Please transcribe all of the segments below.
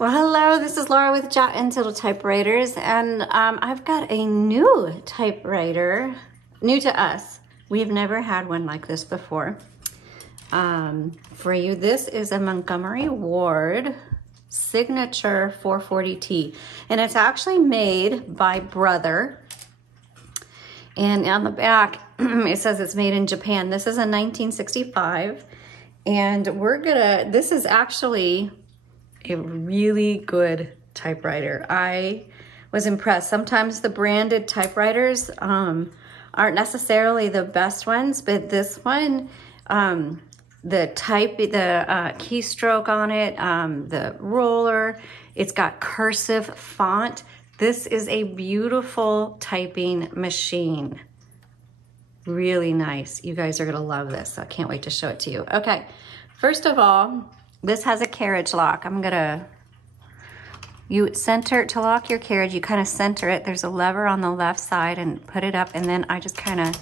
Well, hello, this is Laura with Untitled Typewriters, and I've got a new typewriter, new to us. We've never had one like this before. For you, this is a Montgomery Ward Signature 440T, and it's actually made by Brother. And on the back, it says it's made in Japan. This is a 1965, and this is actually a really good typewriter. I was impressed. Sometimes the branded typewriters aren't necessarily the best ones, but this one, the keystroke on it, the roller, it's got cursive font. This is a beautiful typing machine. Really nice. You guys are gonna love this. I can't wait to show it to you. Okay, first of all, this has a carriage lock. You center, to lock your carriage, you kind of center it. There's a lever on the left side and put it up, and then I just kind of,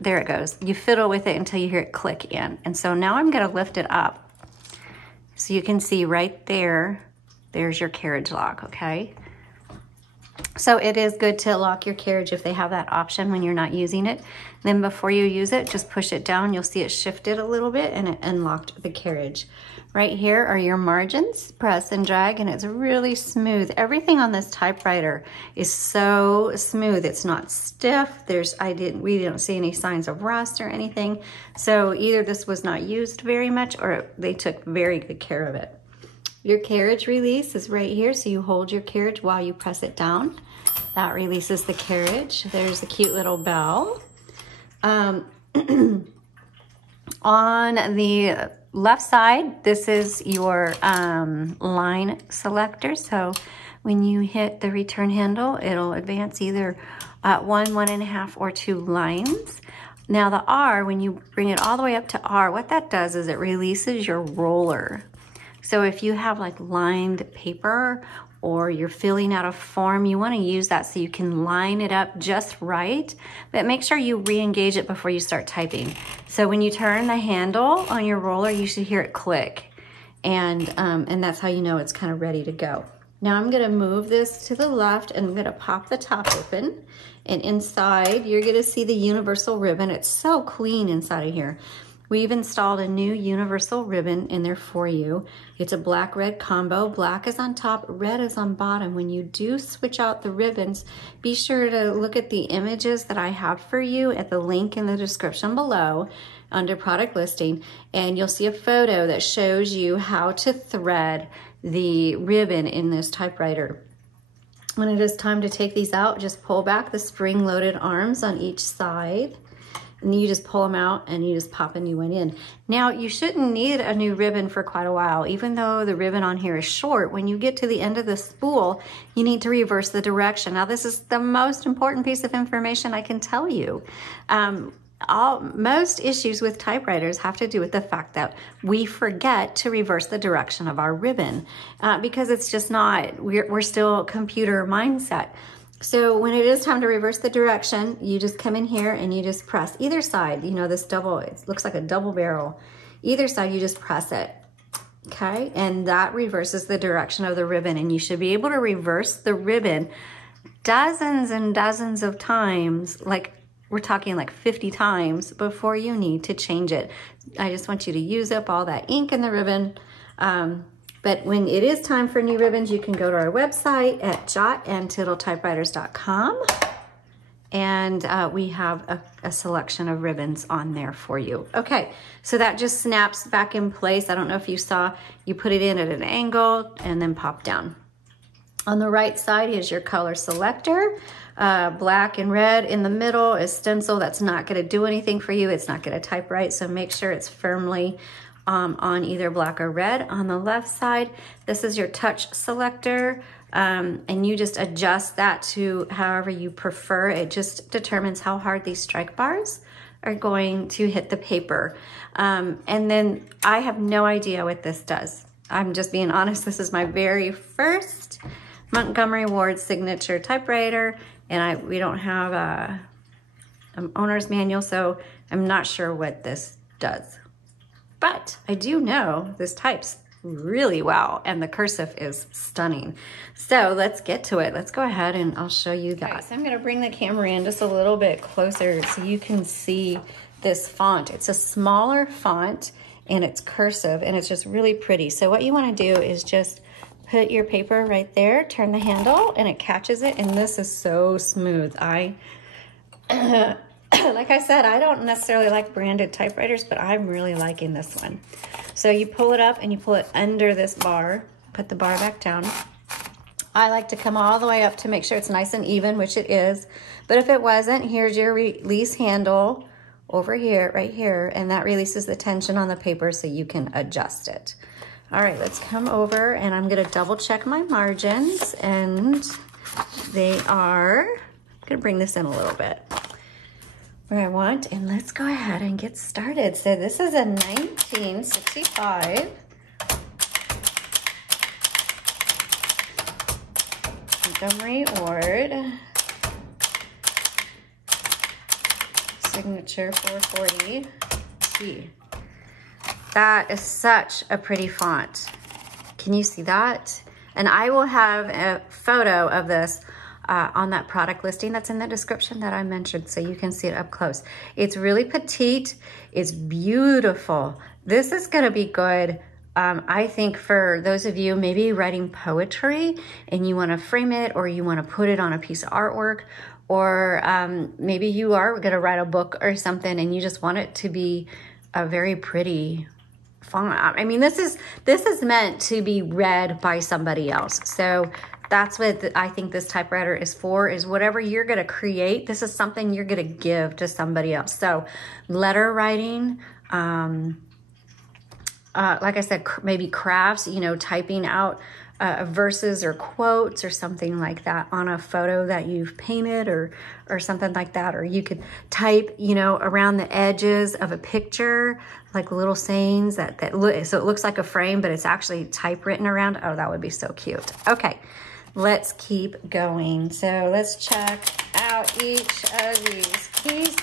there it goes. You fiddle with it until you hear it click in. And so now I'm gonna lift it up. So you can see right there, there's your carriage lock, okay? So it is good to lock your carriage if they have that option when you're not using it. Then before you use it, just push it down. You'll see it shifted a little bit and it unlocked the carriage. Right here are your margins. Press and drag and it's really smooth. Everything on this typewriter is so smooth. It's not stiff. We didn't see any signs of rust or anything. So either this was not used very much or they took very good care of it. Your carriage release is right here, so you hold your carriage while you press it down. That releases the carriage. There's a cute little bell. On the left side, this is your line selector. So when you hit the return handle, it'll advance either 1, 1.5, or 2 lines. Now the R, when you bring it all the way up to R, what that does is it releases your roller. So if you have like lined paper or you're filling out a form, you want to use that so you can line it up just right, but make sure you re-engage it before you start typing. So when you turn the handle on your roller, you should hear it click. And that's how you know it's kind of ready to go. Now I'm gonna move this to the left and I'm gonna pop the top open. And inside, you're gonna see the universal ribbon. It's so clean inside of here. We've installed a new universal ribbon in there for you. It's a black-red combo. Black is on top, red is on bottom. When you do switch out the ribbons, be sure to look at the images that I have for you at the link in the description below under product listing, and you'll see a photo that shows you how to thread the ribbon in this typewriter. When it is time to take these out, just pull back the spring-loaded arms on each side. And you just pull them out and you just pop a new one in. Now, you shouldn't need a new ribbon for quite a while. Even though the ribbon on here is short, when you get to the end of the spool, you need to reverse the direction. Now, this is the most important piece of information I can tell you. Most issues with typewriters have to do with the fact that we forget to reverse the direction of our ribbon because it's just not, we're still computer mindset. So when it is time to reverse the direction, you just come in here and you just press either side. You know, this double, it looks like a double barrel. Either side, you just press it, okay? And that reverses the direction of the ribbon, and you should be able to reverse the ribbon dozens and dozens of times, like we're talking like 50 times before you need to change it. I just want you to use up all that ink in the ribbon. But when it is time for new ribbons, you can go to our website at jotuntitledtypewriters.com, and we have a selection of ribbons on there for you. Okay, so that just snaps back in place. I don't know if you saw, you put it in at an angle and then pop down. On the right side is your color selector. Black and red in the middle is stencil. That's not gonna do anything for you. It's not gonna type right, so make sure it's firmly on either black or red. On the left side, this is your touch selector, and you just adjust that to however you prefer. It just determines how hard these strike bars are going to hit the paper. And then I have no idea what this does. I'm just being honest, this is my very first Montgomery Ward signature typewriter, and we don't have an owner's manual, so I'm not sure what this does. But I do know this types really well, and the cursive is stunning. So let's get to it. Let's go ahead and I'll show you that. Okay, so I'm gonna bring the camera in just a little bit closer so you can see this font. It's a smaller font and it's cursive and it's just really pretty. So what you wanna do is just put your paper right there, turn the handle, and it catches it, and this is so smooth. Like I said, I don't necessarily like branded typewriters, but I'm really liking this one. So you pull it up and you pull it under this bar, put the bar back down. I like to come all the way up to make sure it's nice and even, which it is. But if it wasn't, here's your release handle over here, right here, and that releases the tension on the paper so you can adjust it. All right, let's come over and I'm gonna double check my margins, and they are, I'm gonna bring this in a little bit where I want, and let's go ahead and get started. So this is a 1965 Montgomery Ward signature 440T. That is such a pretty font. Can you see that? And I will have a photo of this on that product listing that's in the description that I mentioned, so you can see it up close. It's really petite, it's beautiful. This is gonna be good, I think, for those of you maybe writing poetry and you wanna frame it, or you wanna put it on a piece of artwork, or maybe you are gonna write a book or something and you just want it to be a very pretty font. I mean, this is meant to be read by somebody else. So that's what I think this typewriter is for, is whatever you're gonna create, this is something you're gonna give to somebody else. So letter writing, like I said, maybe crafts, you know, typing out verses or quotes or something like that on a photo that you've painted, or something like that. Or you could type, you know, around the edges of a picture, like little sayings that look, so it looks like a frame, but it's actually typewritten around. Oh, that would be so cute. Okay, let's keep going. So let's check out each of these keys.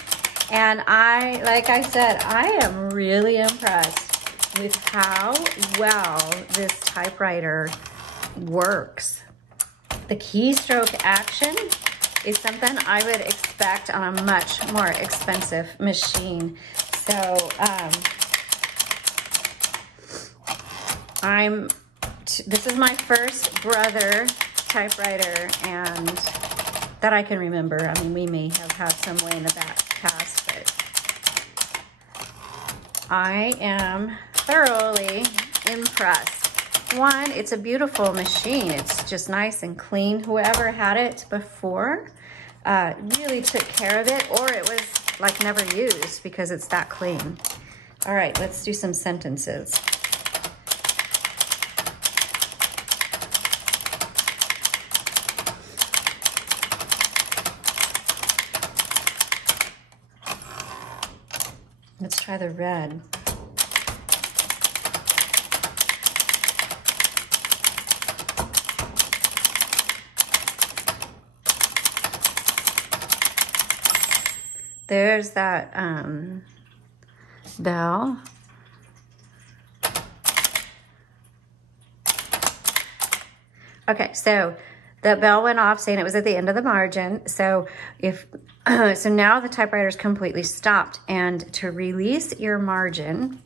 And like I said, I am really impressed with how well this typewriter works. The keystroke action is something I would expect on a much more expensive machine. So this is my first Brother typewriter, and that I can remember. I mean, we may have had some way in the past, but I am thoroughly impressed. One, it's a beautiful machine. It's just nice and clean. Whoever had it before really took care of it, or it was like never used because it's that clean. All right, let's do some sentences. Let's try the red. There's that bell. Okay, so the bell went off saying it was at the end of the margin. So so now the typewriter is completely stopped. And to release your margin,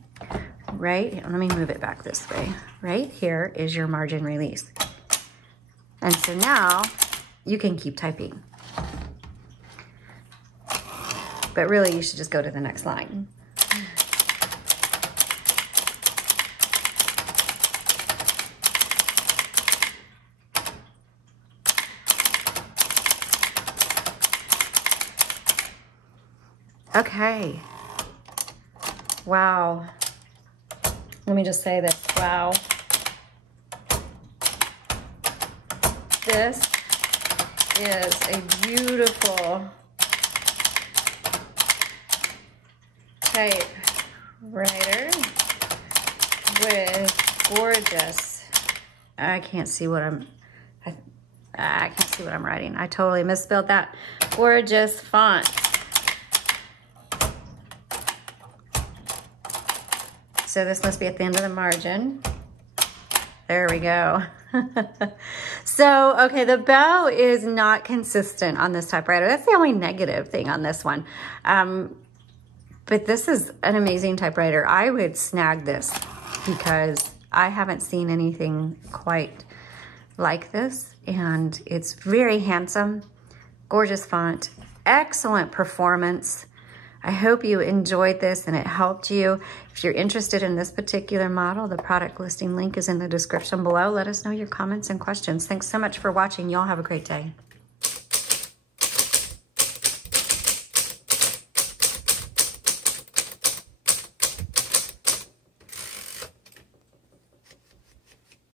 right, let me move it back this way. Right here is your margin release. And so now you can keep typing. But really, you should just go to the next line. Okay. Wow. Let me just say this. Wow. This is a beautiful typewriter with gorgeous, I can't see what I can't see what I'm writing. I totally misspelled that. Gorgeous font. So this must be at the end of the margin. There we go. So, okay, the bow is not consistent on this typewriter. That's the only negative thing on this one. But this is an amazing typewriter. I would snag this because I haven't seen anything quite like this. And it's very handsome, gorgeous font, excellent performance. I hope you enjoyed this and it helped you. If you're interested in this particular model, the product listing link is in the description below. Let us know your comments and questions. Thanks so much for watching. Y'all have a great day.